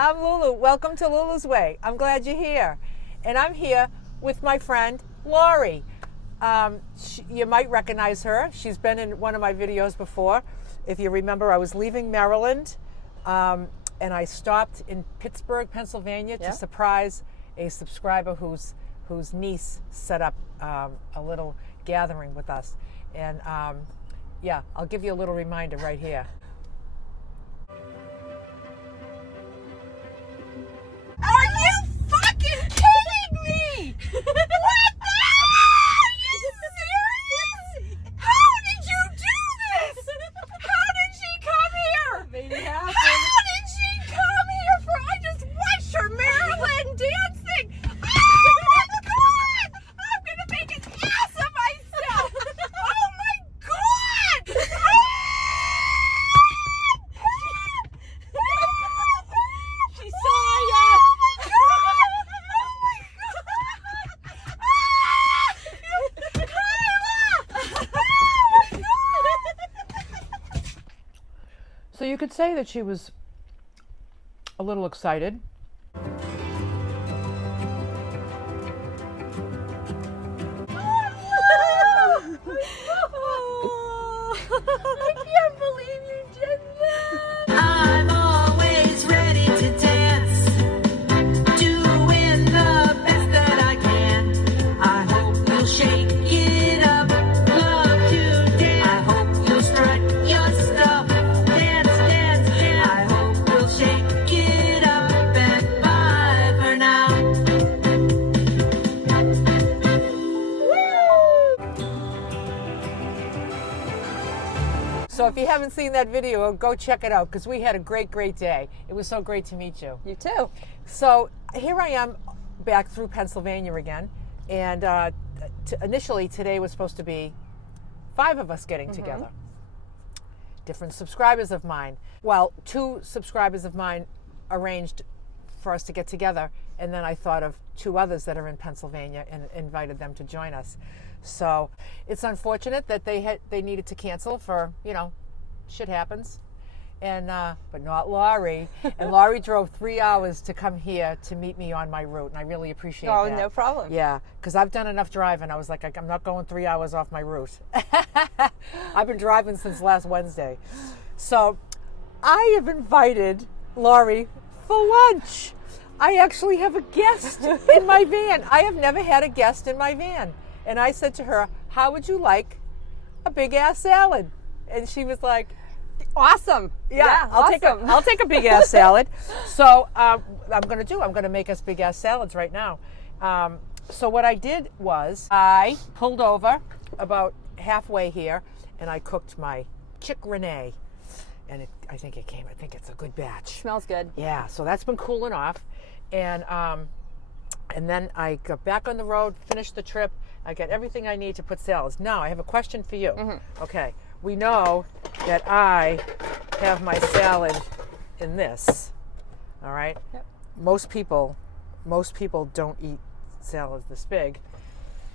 I'm Lulu. Welcome to Lulu's Way. I'm glad you're here. And I'm here with my friend, Lori. You might recognize her. She's been in one of my videos before. If you remember, I was leaving Maryland, and I stopped in Pittsburgh, Pennsylvania to surprise a subscriber whose niece set up a little gathering with us. And yeah, I'll give you a little reminder right here. Are you fucking kidding me? What the hell? Are you serious? How did you do this? How did she come here? Maybe half. How did she come here for? I just watched her Maryland dancing. Oh my God! I'm gonna make an ass of myself. Oh my God! She saw ya. So you could say that she was a little excited. I can't believe you did that. I'm always ready to dance, doing the best that I can. I hope you'll shake it up, love to dance. I hope you'll strut your stuff, dance, dance, dance. I hope you'll shake it up and bye for now. So if you haven't seen that video, go check it out because we had a great day. It was so great to meet you. You too. So here I am back through Pennsylvania again. And initially today was supposed to be 5 of us getting together. Different subscribers of mine. Well, 2 subscribers of mine arranged for us to get together. And then I thought of 2 others that are in Pennsylvania and invited them to join us. So it's unfortunate that they needed to cancel for, shit happens. And but not Laurie. And Laurie drove 3 hours to come here to meet me on my route, and I really appreciate that. Oh, no problem. Yeah, because I've done enough driving. I was like, I'm not going 3 hours off my route. I've been driving since last Wednesday. So I have invited Laurie for lunch. I actually have a guest in my van. I have never had a guest in my van. And I said to her, how would you like a big ass salad? And she was like, Awesome. yeah, awesome. I'll take a big ass salad. So I'm going to make us big ass salads right now. So what I did was I pulled over about halfway here and I cooked my chick Renee. And I think it's a good batch. Smells good. Yeah, so that's been cooling off. And then I got back on the road, finished the trip. I got everything I need to put salads. Now, I have a question for you. Okay, we know that I have my salad in this, all right? Yep. Most people don't eat salads this big,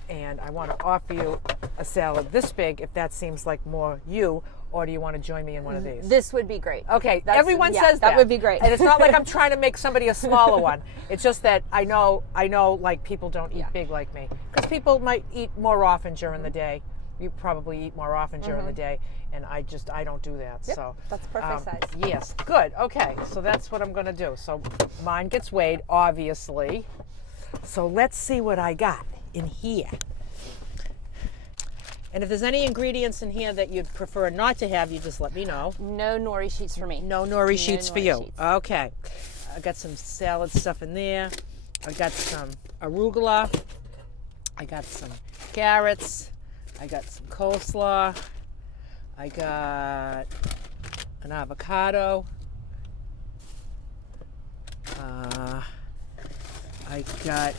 and I want to offer you a salad this big if that seems like more you, or do you want to join me in one of these? This would be great. Okay, everyone says that would be great. And it's not like I'm trying to make somebody a smaller one. It's just that I know like people don't eat big like me. Because people might eat more often during the day. You probably eat more often during the day. And I don't do that. Yep, So that's perfect size. Yes, good. Okay, so that's what I'm going to do. So mine gets weighed, obviously. So let's see what I got in here. And if there's any ingredients in here that you'd prefer not to have, you just let me know. No nori sheets for me. No nori sheets for you. sheets. Okay. I got some salad stuff in there. I got some arugula. I got some carrots. I got some coleslaw. I got an avocado. I got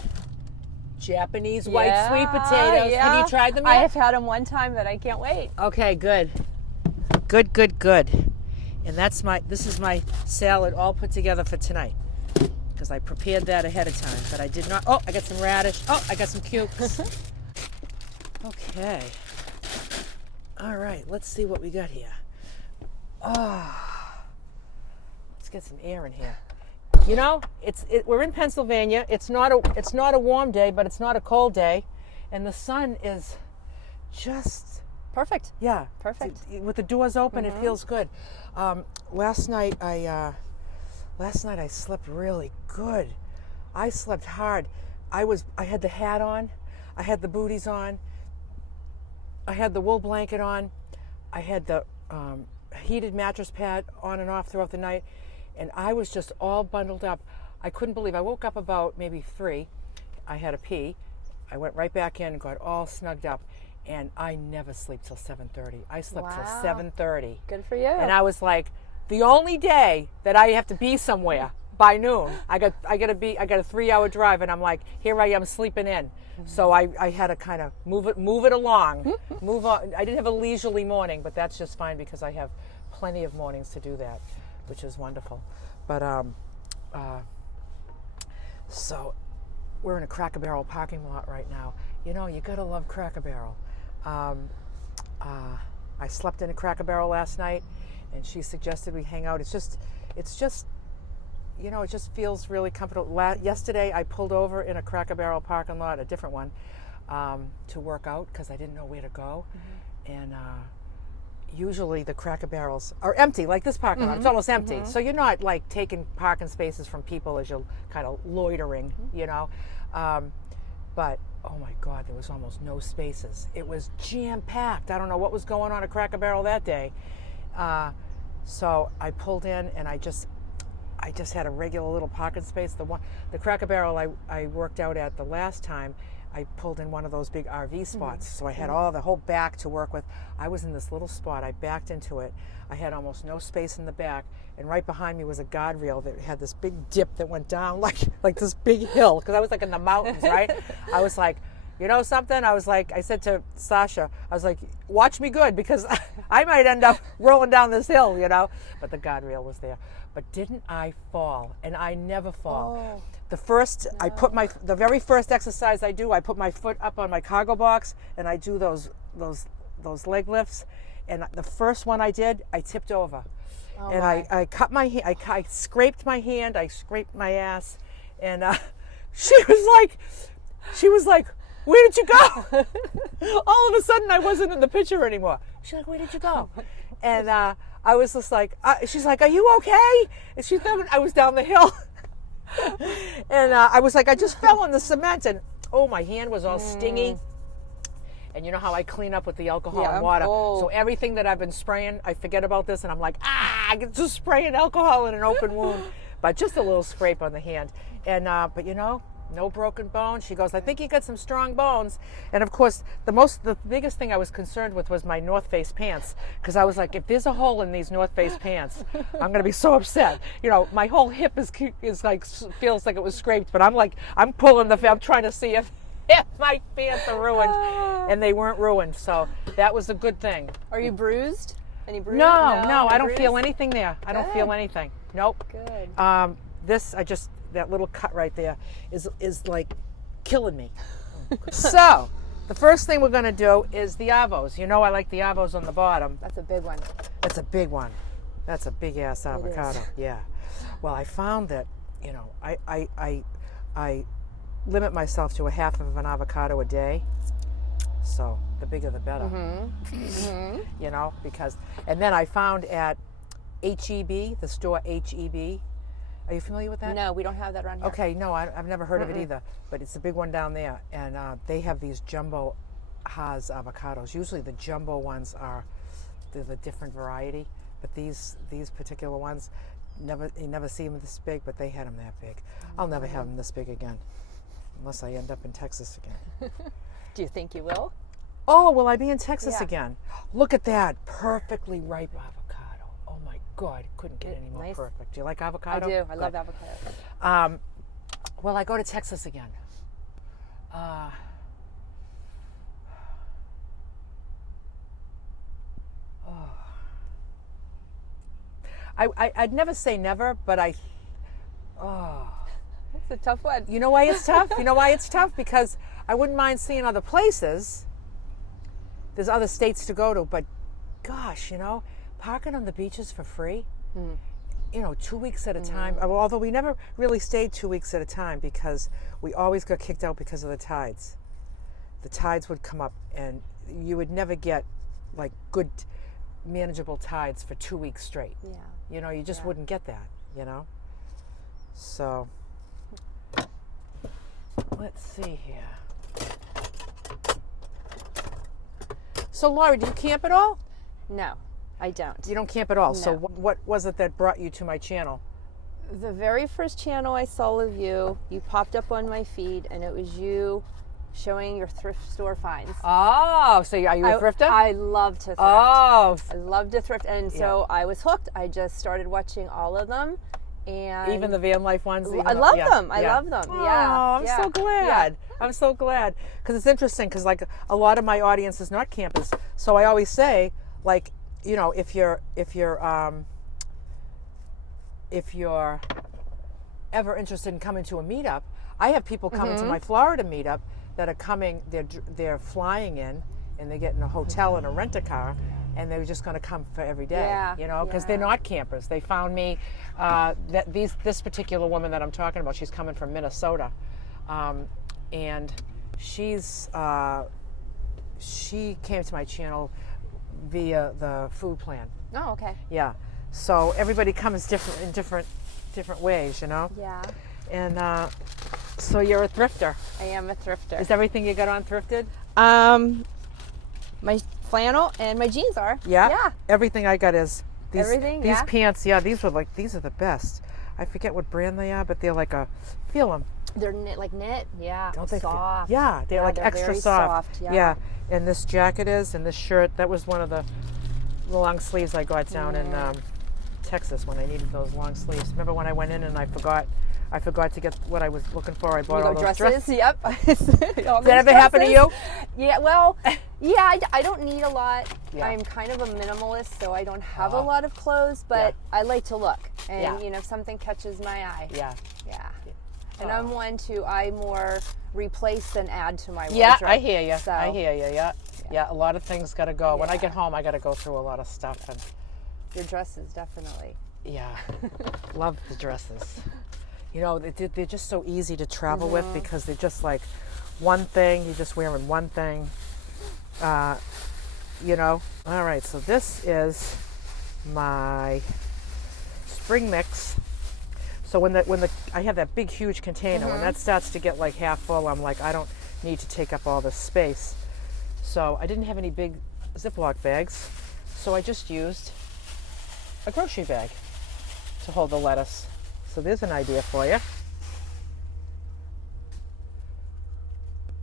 Japanese white sweet potatoes. Yeah. Have you tried them yet? I have had them one time, but I can't wait. Okay, good. Good. And this is my salad all put together for tonight. Because I prepared that ahead of time, but I did not. Oh, I got some radish. Oh, I got some cukes. Okay. All right, let's see what we got here. Oh, let's get some air in here. You know, we're in Pennsylvania. It's not a warm day, but it's not a cold day, and the sun is just Perfect. yeah, Perfect. with the doors open, it feels good. Last night I slept really good. I slept hard. I had the hat on, I had the booties on, I had the wool blanket on, I had the heated mattress pad on and off throughout the night, and I was just all bundled up. I couldn't believe. I woke up about maybe 3. I had a pee. I went right back in and got all snugged up, and I never sleep till 7:30. I slept till 7:30. Good for you. And I was like, the only day that I have to be somewhere by noon, I got a 3-hour drive, and I'm like, here I am sleeping in. So I had to kind of move it along, move on. I didn't have a leisurely morning, but that's just fine because I have plenty of mornings to do that, which is wonderful. But so we're in a Cracker Barrel parking lot right now. You know, you gotta love Cracker Barrel. I slept in a Cracker Barrel last night, and she suggested we hang out. It's just, you know, it just feels really comfortable. Yesterday, I pulled over in a Cracker Barrel parking lot, a different one, to work out because I didn't know where to go. And usually the Cracker Barrels are empty, like this parking lot. It's almost empty. So you're not like taking parking spaces from people as you're kind of loitering, you know. But oh my God, there was almost no spaces. It was jam-packed. I don't know what was going on at Cracker Barrel that day. So I pulled in, and I just had a regular little parking space. The Cracker Barrel I worked out at the last time, I pulled in one of those big RV spots. So I had the whole back to work with. I was in this little spot. I backed into it. I had almost no space in the back. And right behind me was a guardrail that had this big dip that went down like this big hill. Because I was like in the mountains, right? I was like, you know something? I said to Sasha, I was like, watch me good because I might end up rolling down this hill, you know? But the guardrail was there. But didn't I fall? And I never fall. The very first exercise I do, I put my foot up on my cargo box and I do those leg lifts. And the first one I did, I tipped over. And I cut my hand, I scraped my hand, I scraped my ass. And she was like, where did you go? All of a sudden, I wasn't in the picture anymore. She's like, where did you go? And I was just like, she's like, are you okay? And she thought I was down the hill. And I was like, I just fell on the cement, and my hand was all stingy. And you know how I clean up with the alcohol and water. So everything that I've been spraying, I forget about this, and I'm like, I get just spraying alcohol in an open wound. But just a little scrape on the hand. And but you know, no broken bones. She goes, I think you got some strong bones. And of course, the biggest thing I was concerned with was my North Face pants, because I was like, if there's a hole in these North Face pants, I'm going to be so upset. You know, my whole hip is like, feels like it was scraped, but I'm pulling I'm trying to see if my pants are ruined, and they weren't ruined. So that was a good thing. Are you bruised? Any bruise? No, I don't feel anything there. I don't feel anything. Nope. Good. That little cut right there is like killing me. So the first thing we're going to do is the avos. You know, I like the avos on the bottom. That's a big one. That's a big one. That's a big ass avocado. Yeah. Well, I found that, you know, I limit myself to a half of an avocado a day. So the bigger the better. You know, and then I found at HEB, the store HEB. Are you familiar with that? No, we don't have that around here. Okay, no, I've never heard of it either, but it's a big one down there, and they have these jumbo Haas avocados. Usually the jumbo ones they're the different variety, but these particular ones, you never see them this big, but they had them that big. I'll never have them this big again, unless I end up in Texas again. Do you think you will? Oh, will I be in Texas again? Look at that, perfectly ripe avocado. Oh my God, couldn't get any more perfect. Do you like avocado? I do. I love avocado. Will I go to Texas again? I'd never say never, but It's a tough one. you know why it's tough? You know why it's tough? Because I wouldn't mind seeing other places. There's other states to go to, but gosh, you know, parking on the beaches for free. 2 weeks at a time. Although we never really stayed 2 weeks at a time because we always got kicked out because of the tides. The tides would come up and you would never get like good manageable tides for 2 weeks straight. Yeah. You just wouldn't get that, So let's see here. So Laurie, do you camp at all? No, I don't. You don't camp at all. So No. what was it that brought you to my channel? The very first channel I saw of you popped up on my feed, and it was you showing your thrift store finds. Oh, so are you a thrifter? I love to thrift. Oh, I love to thrift, and so I was hooked. I just started watching all of them, and even the van life ones. I love them. I love them. Oh, Yeah. I'm so glad. I'm so glad because it's interesting because like a lot of my audience is not campers, so I always say like if you're ever interested in coming to a meetup, I have people coming to my Florida meetup that are coming. They're flying in and they're getting a hotel and a rent-a-car, and they're just going to come for every day. Because they're not campers. They found me. This particular woman that I'm talking about, she's coming from Minnesota, and she came to my channel via the food plan. Oh, okay. Yeah. So everybody comes in different ways, Yeah. And so you're a thrifter. I am a thrifter. Is everything you got on thrifted? My flannel and my jeans are. Yeah. Yeah. Everything I got is these. Everything, These yeah. pants. Yeah. These are the best. I forget what brand they are, but they're like feel them. They're knit. Yeah. Don't they? Soft. Yeah. They're like they're extra very soft. Yeah. And this jacket is, and this shirt. That was one of the long sleeves I got down in Texas when I needed those long sleeves. Remember when I went in and I forgot to get what I was looking for. I bought all those dresses. Yep. Does that ever happen to you? Yeah. Well, yeah. I don't need a lot. Yeah. I'm kind of a minimalist, so I don't have a lot of clothes, but I like to look, and if something catches my eye. Yeah. Yeah. And I'm one I more replace than add to my wardrobe. Yeah, I hear you. So, I hear you. Yeah. A lot of things got to go. When I Yeah. get home, I got to go through a lot of stuff. And your dresses, definitely. yeah, love the dresses. They're just so easy to travel with because they're just like one thing. You're just wearing one thing. All right, so this is my spring mix. So when I have that big huge container, when that starts to get like half full, I'm like, I don't need to take up all this space. So I didn't have any big Ziploc bags, so I just used a grocery bag to hold the lettuce. So there's an idea for you.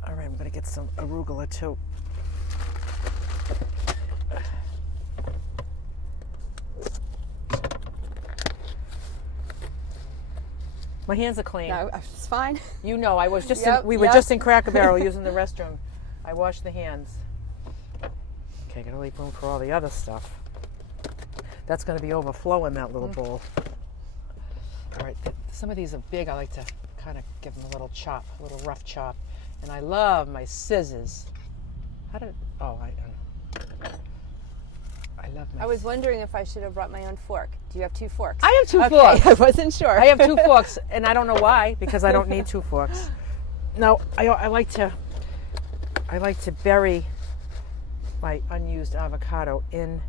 All right, I'm gonna get some arugula too. My hands are clean. No, it's fine. I was just we were Yep. just in Cracker Barrel using the restroom. I washed the hands. Okay, gotta leave room for all the other stuff. That's gonna be overflowing that little bowl. All right, some of these are big. I like to kind of give them a little chop, a little rough chop. And I love my scissors. I love my I was wondering if I should have brought my own fork. Do you have two forks? I have two Okay, forks. I wasn't sure. I have two forks, and I don't know why, because I don't need two forks. No, I like to bury my unused avocado in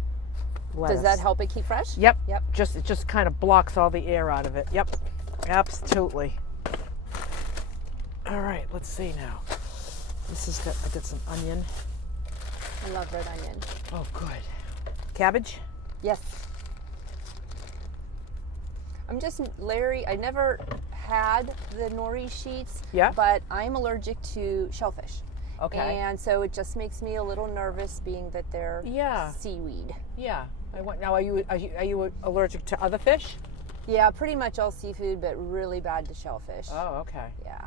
lettuce. Does that help it keep fresh? Yep. Yep. It just kind of blocks all the air out of it. Yep. Absolutely. All right, let's see now. I got some onion. I love red onion. Oh, good. Cabbage? Yes. I'm just Larry. I never had the nori sheets. Yeah. But I'm allergic to shellfish. Okay. And so it just makes me a little nervous, being that they're seaweed. Yeah. Now, are you allergic to other fish? Yeah, pretty much all seafood, but really bad to shellfish. Oh, okay. Yeah.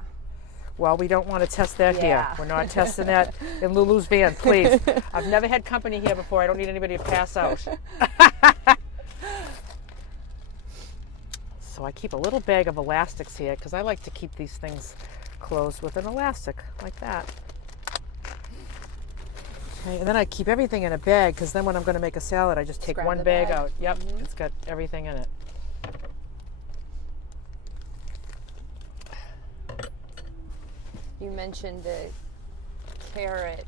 Well, we don't want to test that here. Yeah. We're not testing that in Lulu's van, please. I've never had company here before. I don't need anybody to pass out. So I keep a little bag of elastics here because I like to keep these things closed with an elastic like that. Okay, and then I keep everything in a bag because then when I'm going to make a salad, I just take grab one the bag bag. out. Yep, it's got everything in it. You mentioned the carrot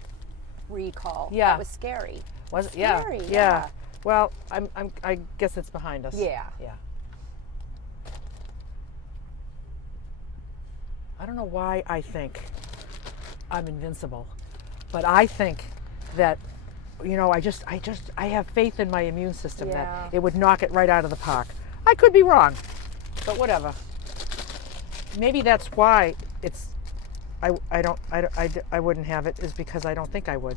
recall. Yeah. That was scary. Was it? Scary, Yeah. yeah. Well, I guess it's behind us. Yeah. Yeah. I don't know why I think I'm invincible, but I think that, you know, I have faith in my immune system Yeah. that it would knock it right out of the park. I could be wrong, but whatever. Maybe that's why I wouldn't have it, is because I don't think I would.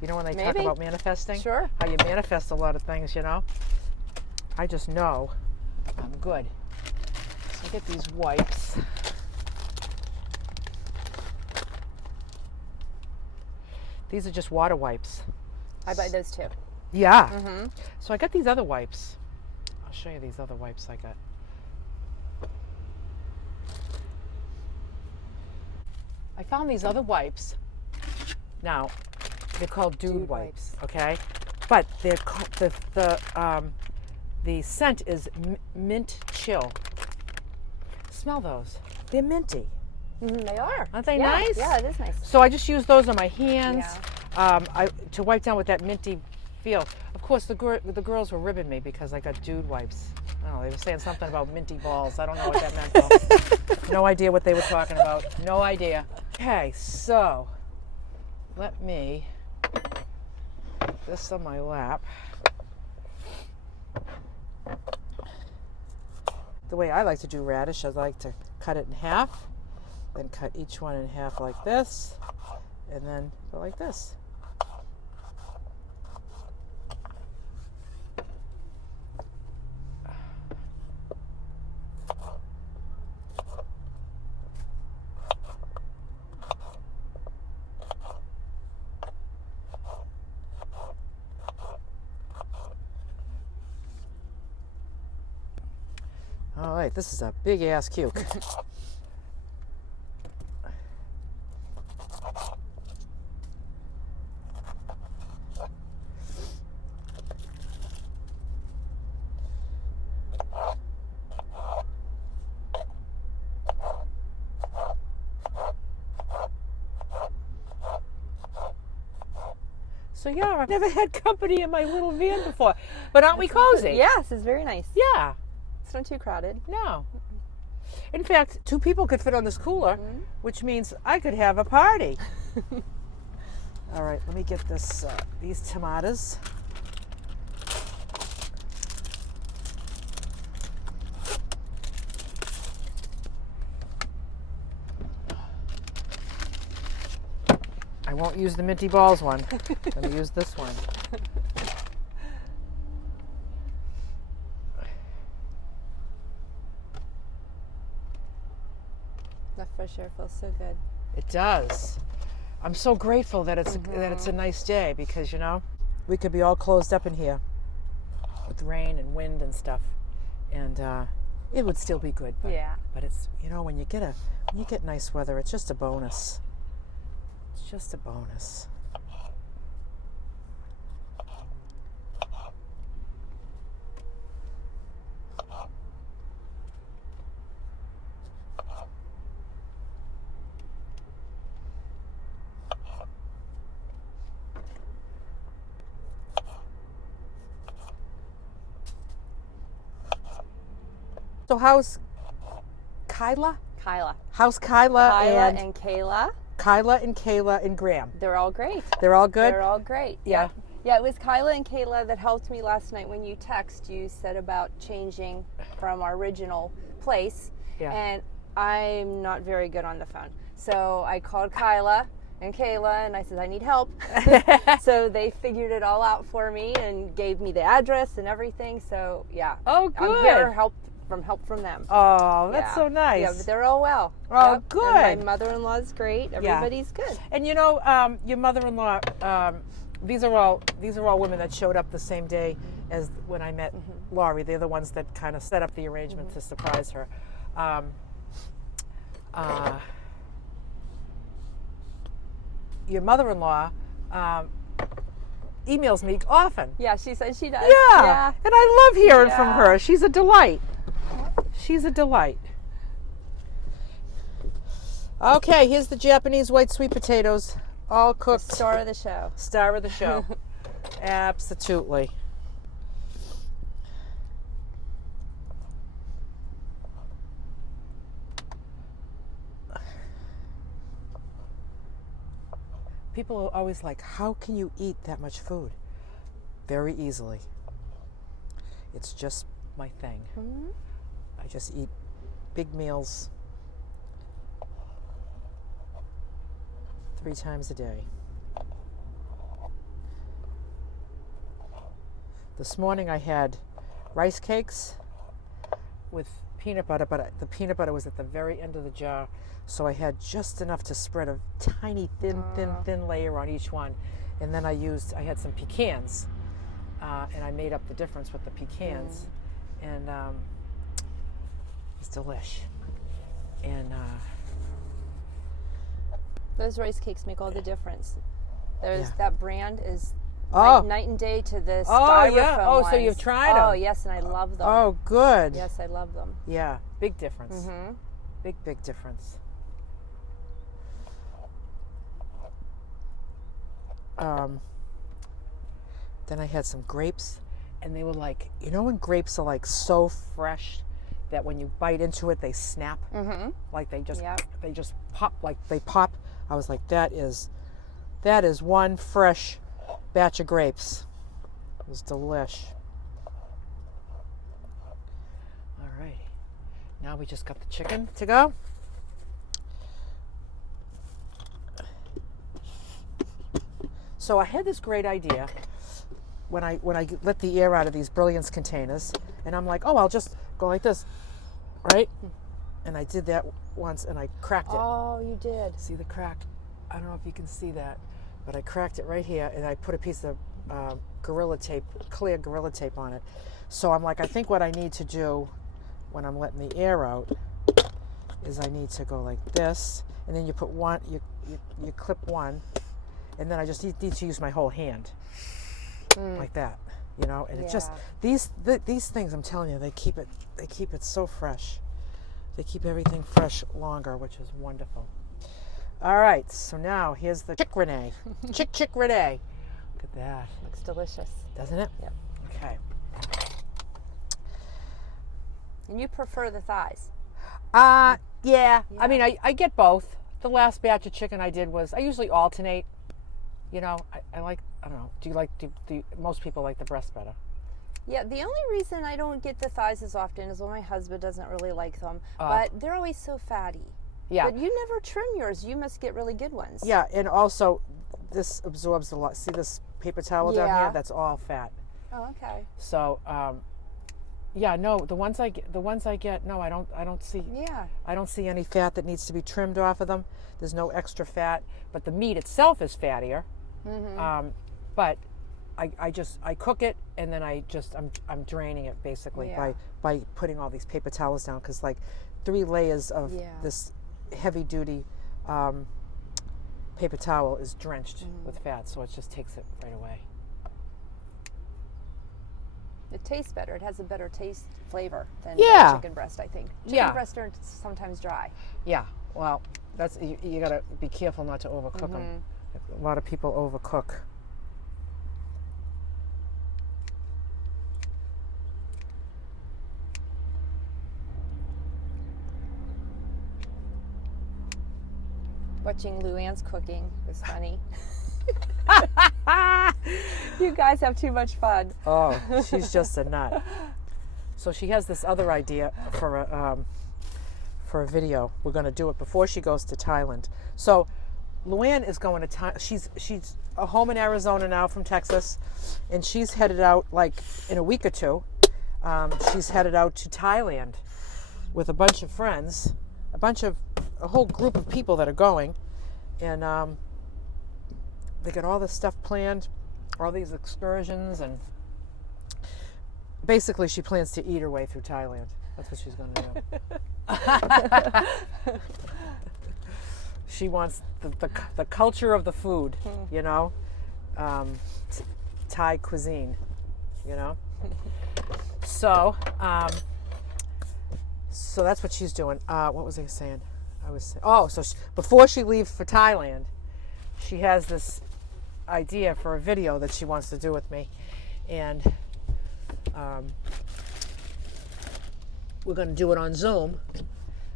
You know, when they talk Maybe. about manifesting, Sure. how you manifest a lot of things, you know. I just know I'm good. So I get these wipes. These are just water wipes. I buy those too. Yeah. Mm-hmm. So I got these other wipes. I'll show you these other wipes I got. I found these other wipes. Now, they're called Dude wipes, okay? But they're the scent is mint chill. Smell those. They're minty. They are. Aren't they Yeah, nice? Yeah, it is nice. So I just use those on my hands to wipe down with that minty feel. Of course, the girls were ribbing me because I got Dude wipes. I don't know, they were saying something about minty balls. I don't know what that meant though. No idea what they were talking about. No idea. Okay, so let me put this on my lap. The way I like to do radish, I like to cut it in half, then cut each one in half like this, and then go like this. All right, this is a big ass cuke. So yeah, I've never had company in my little van before, but aren't we cozy? Yes, it's very nice. Yeah. It's not too crowded. No. In fact, 2 people could fit on this cooler, which means I could have a party. All right, let me get this these tomatoes. I won't use the minty balls one. Let me use this one. The fresh air feels so good. It does. I'm so grateful that it's a nice day, because, you know, we could be all closed up in here with rain and wind and stuff, and it would still be good. But, Yeah. But it's, you know, when you get nice weather, it's just a bonus. It's just a bonus. So how's Kyla? Kyla. How's Kyla, Kyla and and Kayla. Kyla and Kayla and Graham? They're all great. They're all good? They're all great. Yeah. Yeah, it was Kyla and Kayla that helped me last night when you said about changing from our original place. Yeah. And I'm not very good on the phone. So I called Kyla and Kayla and I said, I need help. So they figured it all out for me and gave me the address and everything. So yeah. Oh, good. I'm here help from them. Oh, that's Yeah. so nice. Yeah, but they're all well. Oh, And good. my mother-in-law's great. Everybody's good. And you know, your mother-in-law, these are all women that showed up the same day as when I met Laurie. They're the ones that kind of set up the arrangement to surprise her. Your mother-in-law emails me often. Yeah, she said she does. Yeah. And I love hearing from Yeah. her. She's a delight. She's a delight. Okay, here's the Japanese white sweet potatoes, all cooked. Star of the show. Star of the show. Absolutely. People are always like, how can you eat that much food? Very easily. It's just my thing. Mm-hmm. I just eat big meals 3 times a day. This morning I had rice cakes with peanut butter, but the peanut butter was at the very end of the jar, so I had just enough to spread a tiny, thin layer on each one. And then I had some pecans, and I made up the difference with the pecans, and it's delish. And Those rice cakes make all the difference. Yeah. That brand is Oh. night and day to the Oh, styrofoam yeah. Oh, so ones. you've tried 'em. Oh, yes, and I love them. oh, good. Yes, I love them. Yeah, big difference. Mm-hmm. Big difference. Then I had some grapes, and they were like, you know when grapes are like so fresh that when you bite into it they snap, like they just pop, like they pop. I was like, that is one fresh batch of grapes. It was delish. All right, now we just got the chicken to go. So I had this great idea when I let the air out of these Brilliance containers, and I'm like, oh, I'll just go like this, right? And I did that once, and I cracked it. Oh, you did. See the crack? I don't know if you can see that, but I cracked it right here, and I put a piece of Gorilla Tape, clear Gorilla Tape on it. So I'm like, I think what I need to do when I'm letting the air out is I need to go like this, and then you put one, you clip one, and then I just need to use my whole hand, like that, you know. And it just these things, I'm telling you, they keep it so fresh. They keep everything fresh longer, which is wonderful. All right, so now here's the chick Renee. chick Renee. Look at that. Looks delicious. Doesn't it? Yep. Okay. And you prefer the thighs? Yeah. I mean, I get both. The last batch of chicken I did was, I usually alternate. You know, I like, I don't know, do most people like the breast better? Yeah, the only reason I don't get the thighs as often is when my husband doesn't really like them. But they're always so fatty. Yeah. But you never trim yours. You must get really good ones. Yeah, and also this absorbs a lot. See this paper towel down Yeah. here? That's all fat. Oh, okay. So, yeah, no, the ones I get, no, I don't see. Yeah. I don't see any fat that needs to be trimmed off of them. There's no extra fat, but the meat itself is fattier. But I cook it, and then I'm draining it basically by putting all these paper towels down, because like 3 layers of this heavy duty paper towel is drenched with fat, so it just takes it right away. It tastes better. It has a better taste flavor than Yeah. chicken breast, I think. Chicken Yeah. breasts are sometimes dry. Yeah, well, that's you gotta be careful not to overcook them. A lot of people overcook. Watching Luann's cooking is funny. You guys have too much fun. Oh, she's just a nut. So she has this other idea for a video. We're going to do it before she goes to Thailand. So Luann is going to Thailand. She's home in Arizona now from Texas, and she's headed out like in a week or two. She's headed out to Thailand with a bunch of friends, a whole group of people that are going, and they got all this stuff planned, all these excursions, and basically she plans to eat her way through Thailand. That's what she's going to do. She wants the culture of the food, you know, Thai cuisine, you know. So that's what she's doing. What was I saying? Before she leaves for Thailand, she has this idea for a video that she wants to do with me, and we're going to do it on Zoom,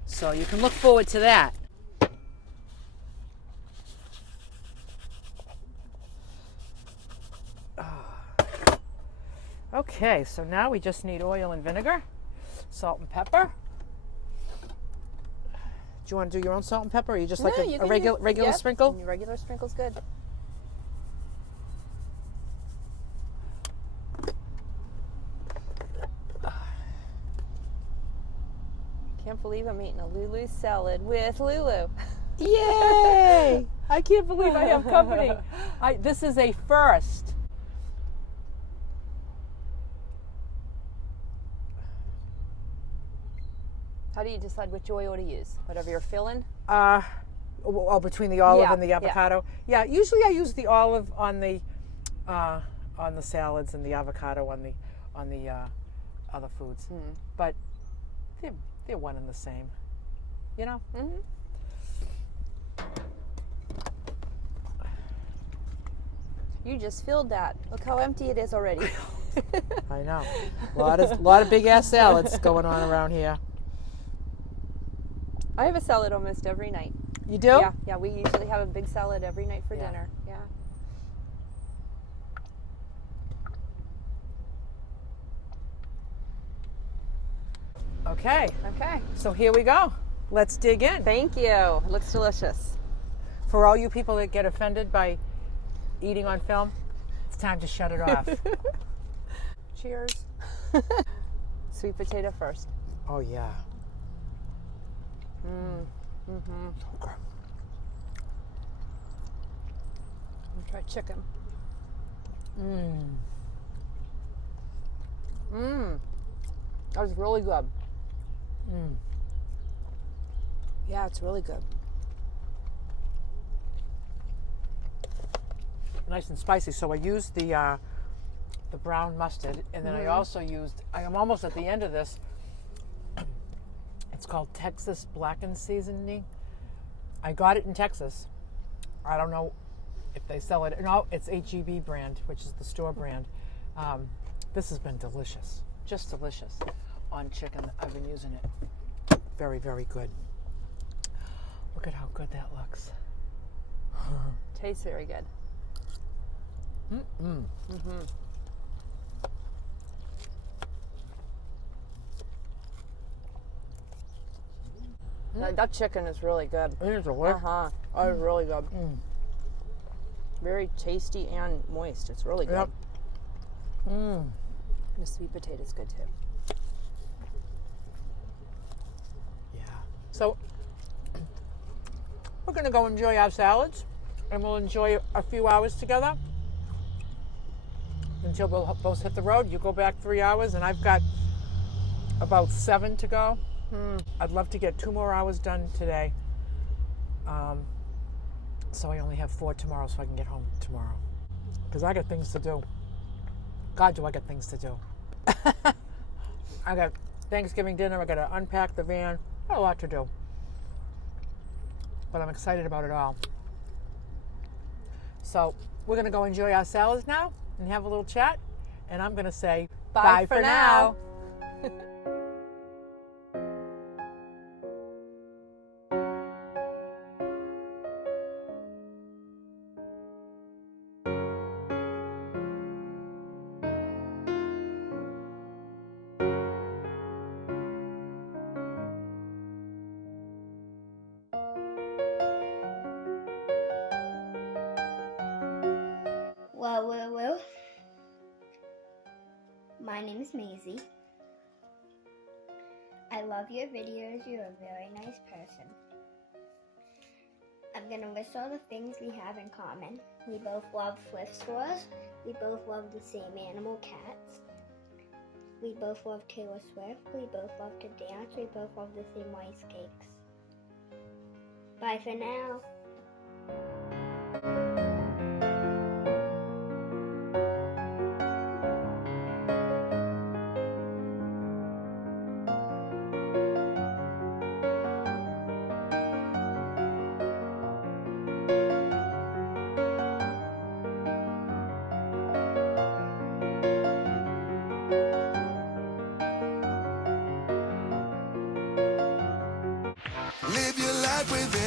so you can look forward to that. Okay, so now we just need oil and vinegar, salt and pepper. Do you want to do your own salt and pepper, or you just like a regular sprinkle? Your regular sprinkle's good. Can't believe I'm eating a Lulu salad with Lulu. Yay! I can't believe I have company. This is a first. How do you decide which oil to use? Whatever you're filling? Between the olive and the yeah. avocado. Yeah, usually I use the olive on the salads and the avocado on the other foods. But they're one and the same, you know. You just filled that. Look how empty it is already. I know. A lot of big ass salads going on around here. I have a salad almost every night. You do? Yeah. We usually have a big salad every night for dinner. Yeah. Okay. Okay. So here we go. Let's dig in. Thank you. It looks delicious. For all you people that get offended by eating on film, it's time to shut it off. Cheers. Sweet potato first. Oh yeah. Okay. I'll try chicken. That was really good. Yeah, it's really good. Nice and spicy. So I used the brown mustard, and then I also used. I'm almost at the end of this. It's called Texas Blackened Seasoning. I got it in Texas. I don't know if they sell it. No, it's HEB brand, which is the store brand. This has been delicious, just delicious on chicken. I've been using it. Very, very good. Look at how good that looks. Tastes very good. That chicken is really good. It is delicious. Oh, it's really good. Very tasty and moist. It's really good. Yep. The sweet potato's good too. Yeah. So we're going to go enjoy our salads, and we'll enjoy a few hours together until we'll both hit the road. You go back 3 hours, and I've got about 7 to go. I'd love to get 2 more hours done today. So I only have 4 tomorrow, so I can get home tomorrow. Because I got things to do. God, do I got things to do. I got Thanksgiving dinner. I got to unpack the van. Got a lot to do. But I'm excited about it all. So we're going to go enjoy our salads now and have a little chat. And I'm going to say bye for now. Well. My name is Maizy. I love your videos. You're a very nice person. I'm going to list all the things we have in common. We both love thrift stores. We both love the same animal, cats. We both love Taylor Swift. We both love to dance. We both love the same rice cakes. Bye for now.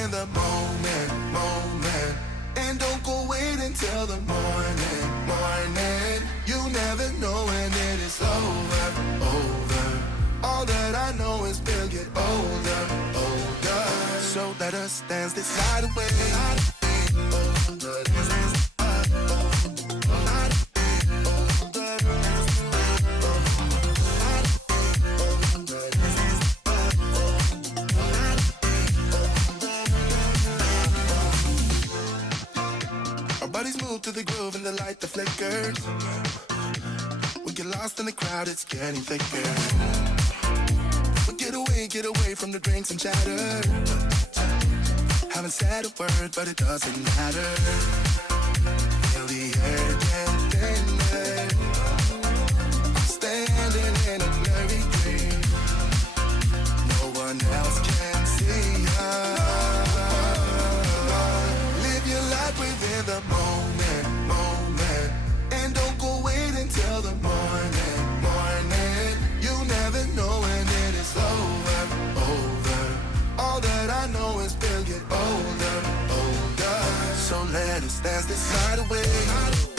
in the moment, moment. And don't go wait until the morning, morning. You never know when it is over, over. All that I know is we'll get older, older. So let us dance this night away. Our bodies move to the groove and the light that flickers. We get lost in the crowd, it's getting thicker. We get away from the drinks and chatter. Haven't said a word, but it doesn't matter. Feel the air get thinner. I'm standing in a blurry dream. No one else can see us. Live your life within the moment, moment. And don't go wait until the morning, morning. You never know when it is over, over. All that I know is we'll get older, older. So let us dance this night away.